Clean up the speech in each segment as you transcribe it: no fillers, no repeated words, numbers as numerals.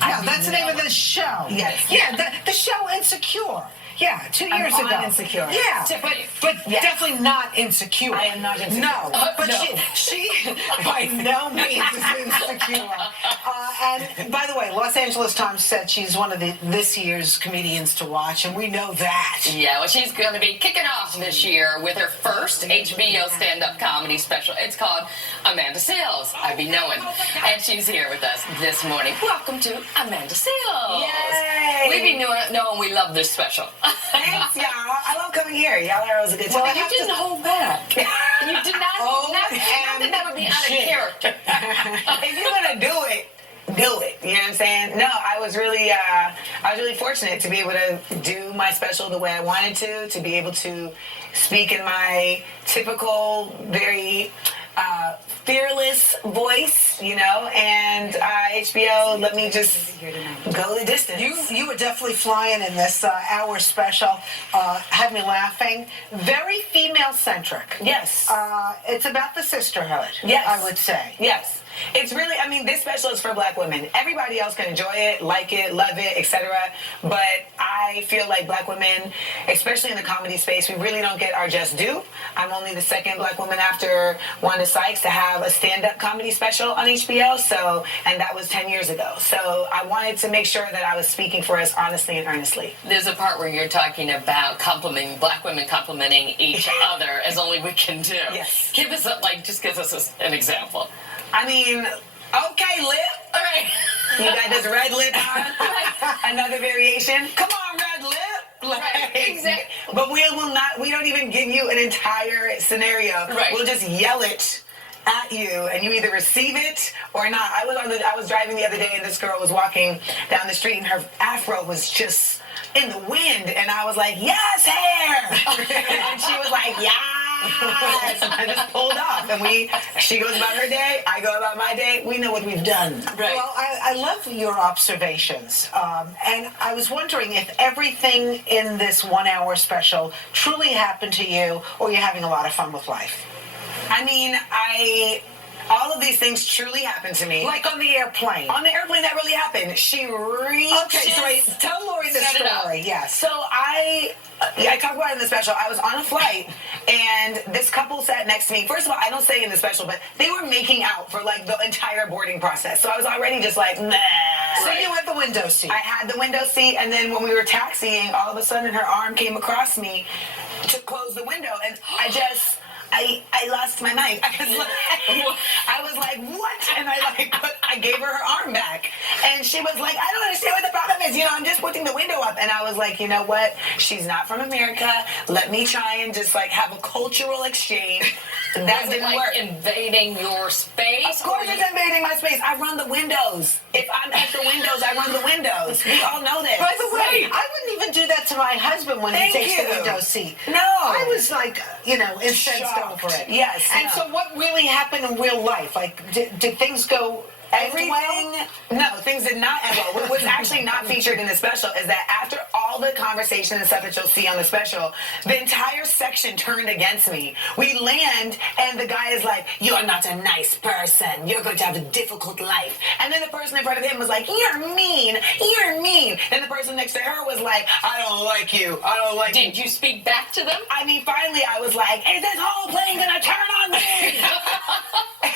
No, that's the name of the show. Yes. Yeah, the show Insecure. Yeah, 2 years I'm ago. on Insecure. Yeah, but Yes. definitely not insecure. I am not insecure. No, but No. she by no means is insecure. And by the way, Los Angeles Times said she's one of this year's comedians to watch, and we know that. Yeah, well, she's going to be kicking off this year with her first HBO stand-up comedy special. It's called Amanda Seales, I Be Knowin. And she's here with us this morning. Welcome to Amanda Seales. Yay! We be knowing we love this special. Thanks, y'all. I love coming here. Y'all are always a good time. Well, You didn't hold back. You did not. Nothing that would be out of character. If you're gonna do it, do it. You know what I'm saying? No, I was really fortunate to be able to do my special the way I wanted to be able to speak in my typical, very fearless voice, you know, and HBO let me just go the distance. You were definitely flying in this hour special. Had me laughing. Very female-centric. Yes. It's about the sisterhood, Yes. I would say. Yes. It's really, I mean, this special is for black women. Everybody else can enjoy it, like it, love it, etc. But I feel like black women, especially in the comedy space, we really don't get our just due. I'm only the second black woman after Wanda Sykes to have a stand-up comedy special on HBO, and that was 10 years ago. So I wanted to make sure that I was speaking for us honestly and earnestly. There's a part where you're talking about black women complimenting each other as only we can do. Yes. Give us just give us an example. I mean, okay, lip. All right. You got this red lip on. Another variation. Come on, red lip. Right, exactly. But we don't even give you an entire scenario. Right. We'll just yell it at you, and you either receive it or not. I was driving the other day, and this girl was walking down the street, and her afro was just in the wind, and I was like, yes, hair. And she was like, yes. I just pulled off, and she goes about her day, I go about my day. We know what we've done. Right. Well, I love your observations, and I was wondering if everything in this 1 hour special truly happened to you, or you're having a lot of fun with life. I mean, all of these things truly happened to me. Like on the airplane. On the airplane, that really happened. She reached. Okay, so wait, tell Lori the Set it up. story. Yes. So I talk about it in the special. I was on a flight, and this couple sat next to me. First of all, I don't say in the special, but they were making out for like the entire boarding process. So I was already just like, nah. So you had the window seat. I had the window seat, and then when we were taxiing, all of a sudden her arm came across me to close the window, and I lost my mind. I was like, what? And I gave her arm back. And she was like, I don't understand what the problem is. You know, I'm just putting the window up. And I was like, you know what? She's not from America. Let me try and just have a cultural exchange. That didn't work. Invading your space? Of course it's invading my space. I run the windows. If I'm at the windows, I run the windows. We all know this. By the way, I wouldn't even do that to my husband when Thank he takes you. the window seat. No. I was like, incensed Shocked. over it. Yes. And no. so what really happened in real life? Like, did things go Everything, no, things did not end well. What's actually not featured in the special is that after all the conversation and stuff that you'll see on the special, the entire section turned against me. We land, and the guy is like, you're not a nice person. You're going to have a difficult life. And then the person in front of him was like, you're mean. You're mean. And the person next to her was like, I don't like you. I don't like you. Did you speak back to them? I mean, finally, I was like, is this whole plane going to turn on me?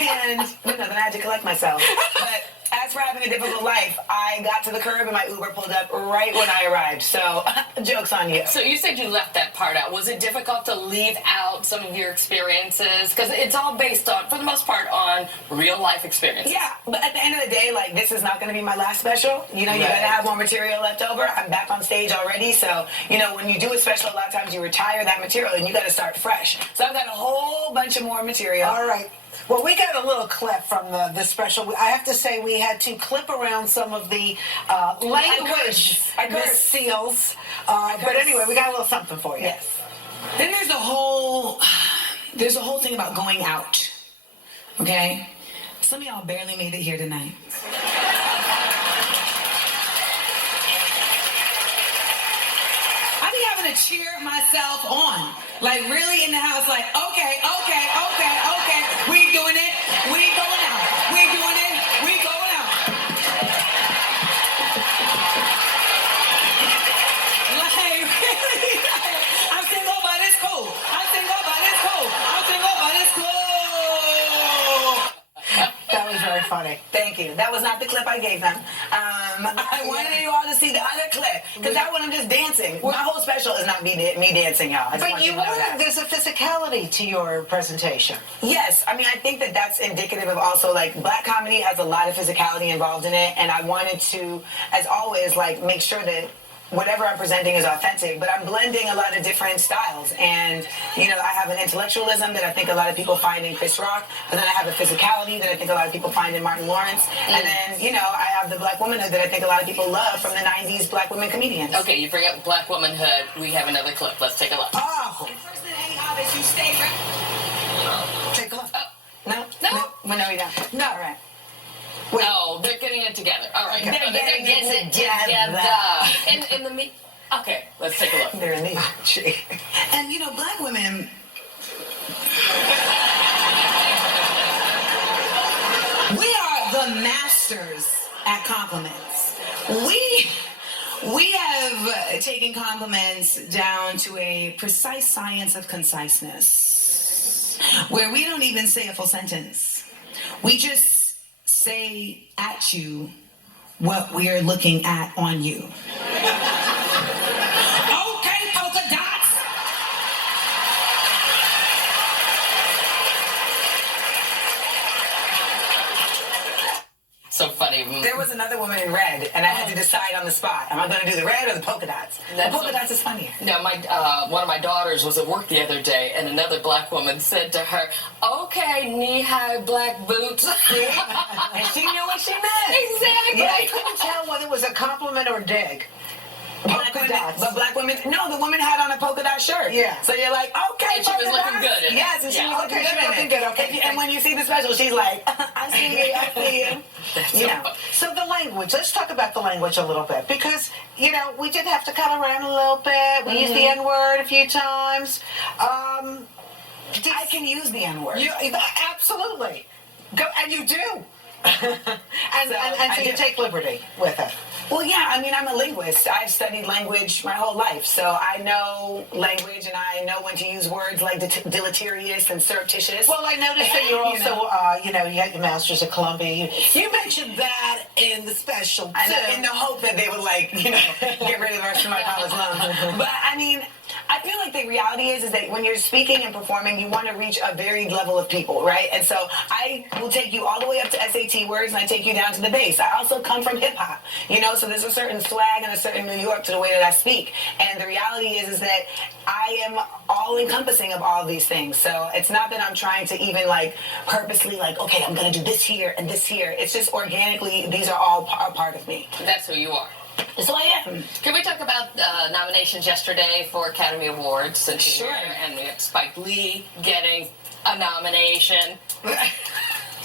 And, then I had to collect myself. But as for having a difficult life, I got to the curb and my Uber pulled up right when I arrived. So, joke's on you. So you said you left that part out. Was it difficult to leave out some of your experiences? Because it's all based on, for the most part, on real life experiences. Yeah, but at the end of the day, this is not going to be my last special. You Right. gotta have more material left over. I'm back on stage already. So, when you do a special, a lot of times you retire that material and you got to start fresh. So I've got a whole bunch of more material. All right. Well, we got a little clip from the special. I have to say we had to clip around some of the language, I Miss cursed. Seals. But anyway, we got a little something for you. Yes. Then there's a whole thing about going out. Okay? Some of y'all barely made it here tonight. I be having to cheer myself on. Really in the house, okay. We doing it. We going out. We doing it. We going out. clip I gave them. I wanted you all to see the other clip because that one I'm just dancing. My whole special is not me dancing, y'all. I just But want you to know are, that. there's a physicality to your presentation. Yes, I mean, I think that that's indicative of also, like, black comedy has a lot of physicality involved in it, and I wanted to, as always, like, make sure that whatever I'm presenting is authentic, but I'm blending a lot of different styles, and, you know, I have an intellectualism that I think a lot of people find in Chris Rock, and then I have a physicality that I think a lot of people find in Martin Lawrence, and then, you know, I have the black womanhood that I think a lot of people love from the 90s black women comedians. Okay, you bring up black womanhood. We have another clip. Let's take a look. Oh, First thing anyhow that you stay right. take off. No? No. Well, no, we don't. No. All right. Oh, they're getting it together. All right. Okay. They're getting it together. In the meet. Okay, let's take a look. They're in the Gee. And, you know, black women, we are the masters at compliments. We have taken compliments down to a precise science of conciseness, where we don't even say a full sentence. We just say at you what we're looking at on you. Okay, polka dots. So funny. There was another woman in red, and I had to decide on the spot. Am I going to do the red or the polka dots? The polka dots is funnier. Now, one of my daughters was at work the other day, and another black woman said to her, "Okay, knee-high black boots." And she knew what she meant. Exactly. But I couldn't tell whether it was a compliment or dig. Black Polka women, dots. but black women, no, the woman had on a polka dot shirt. Yeah. So you're like, okay, And she was polka looking dots. good in it. Yes, and she Yeah. was looking Okay, good she's in looking it. good, okay. And when you see the special, she's like, I see you, I see you. That's You so know. funny. So the language, let's talk about the language a little bit, because, you know, we did have to cut around a little bit. We used the N-word a few times. I can use the N-word. Absolutely. Go, and you do. and So, so I you do. take liberty with it. Well, yeah, I mean, I'm a linguist. I've studied language my whole life, so I know language, and I know when to use words like deleterious and surreptitious. Well, I noticed that you're You also, know. you had your master's at Columbia. You mentioned that in the special, And too. in the hope that they would, like, you know, get rid of the rest of my college loans. But, I mean, I feel like the reality is that when you're speaking and performing, you want to reach a varied level of people, right? And so I will take you all the way up to SAT words, and I take you down to the base. I also come from hip-hop, you know, so there's a certain swag and a certain New York to the way that I speak. And the reality is that I am all-encompassing of all these things. So it's not that I'm trying to even, like, purposely, like, okay, I'm going to do this here and this here. It's just organically, these are all a part of me. That's who you are. So I am. Can we talk about nominations yesterday for Academy Awards? Since you're Sure. here, and we have Spike Lee getting a nomination.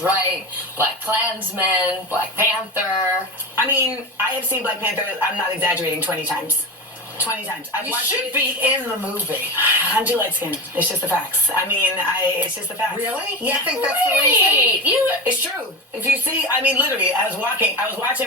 Right? Black Klansman, Black Panther. I mean, I have seen Black Panther, I'm not exaggerating, 20 times. 20 times. I've You watched should it. be in the movie. I'm too light skinned. It's just the facts. I mean, it's just the facts. Really? Yeah. You think that's the reason? Wait, you. It's true. If you see, I mean, literally, I was watching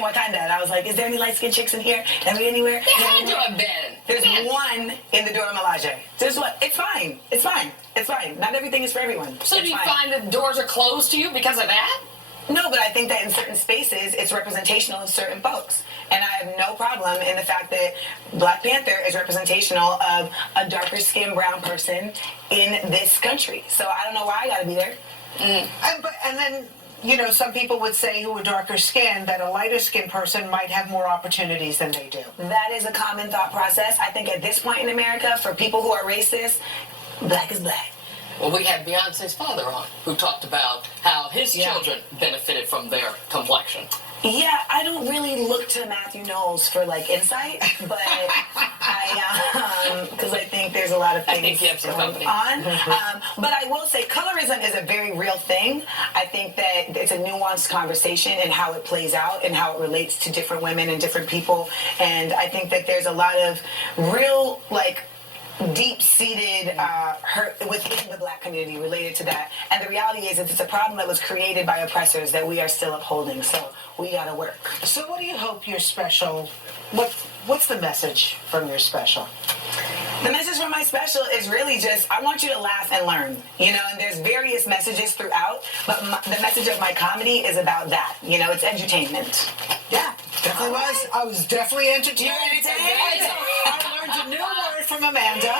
Wakanda, and I was like, is there any light skinned chicks in here? Are we anywhere? There had to have been. There's Man. one in the Dora Milaje. There's one. It's fine. It's fine. It's fine. Not everything is for everyone. So It's do you fine. find that doors are closed to you because of that? No, but I think that in certain spaces, it's representational of certain folks. And I have no problem in the fact that Black Panther is representational of a darker skinned brown person in this country. So I don't know why I gotta be there. And then, you know, some people would say who are darker skinned that a lighter skinned person might have more opportunities than they do. That is a common thought process. I think at this point in America, for people who are racist, black is black. Well, we had Beyonce's father on, who talked about how his children benefited from their complexion. Yeah, I don't really look to Matthew Knowles for like insight, but because I think there's a lot of I things think you have some going company. on. But I will say, colorism is a very real thing. I think that it's a nuanced conversation and how it plays out and how it relates to different women and different people. And I think that there's a lot of real like deep-seated hurt within the black community related to that. And the reality is that it's a problem that was created by oppressors that we are still upholding. So we gotta work. So what do you hope your special, what's the message from your special? The message from my special is really just, I want you to laugh and learn, you know, and there's various messages throughout, but the message of my comedy is about that, you know, it's entertainment. Yeah, definitely was. I was definitely entertained. You entertained? I learned a new word from Amanda.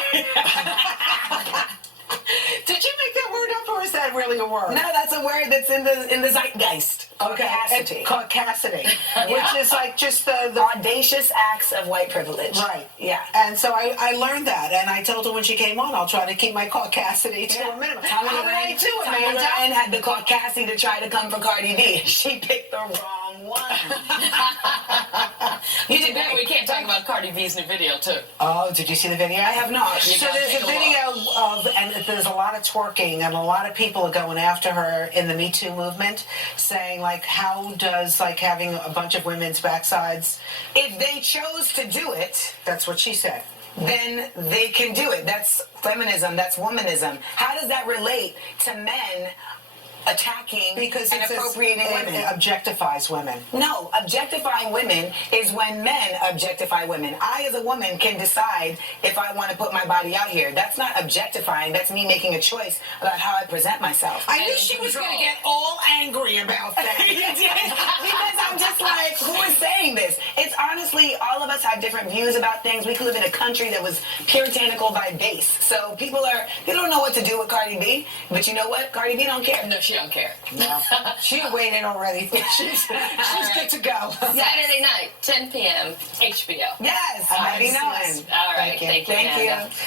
Did you make that word up, or is that really a word? No, that's a word that's in the zeitgeist. Caucasity. Caucasity, which is like just the Audacious acts of white privilege. right. Yeah. And so I learned that, and I told her when she came on, I'll try to keep my caucasity to a minimum. How did I do it, Amanda? And had the caucasity to try to come for Cardi B. She picked the wrong one. You did that. We can't talk about Cardi B's new video, too. Oh, did you see the video? I have not. So gotta there's take a a video of, and there's a lot of twerking, and a lot of people are going after her in the Me Too movement, saying like, how does like having a bunch of women's backsides? If they chose to do it, That's what she said. then they can do it. That's feminism. That's womanism. How does that relate to men attacking Because and it says appropriating it women? objectifies women. No, objectifying women is when men objectify women. I, as a woman, can decide if I want to put my body out here. That's not objectifying. That's me making a choice about how I present myself. I knew she was going to get all angry about that. Because I'm just like, who is saying this? It's honestly, all of us have different views about things. We could live in a country that was puritanical by base. So they don't know what to do with Cardi B. But you know what? Cardi B don't care. No, she don't care. No, she waited already. She's good to go. Saturday night, 10 p.m., HBO. Yes, I be knowing. All right. Thank you. Thank you, Thank Amanda. you.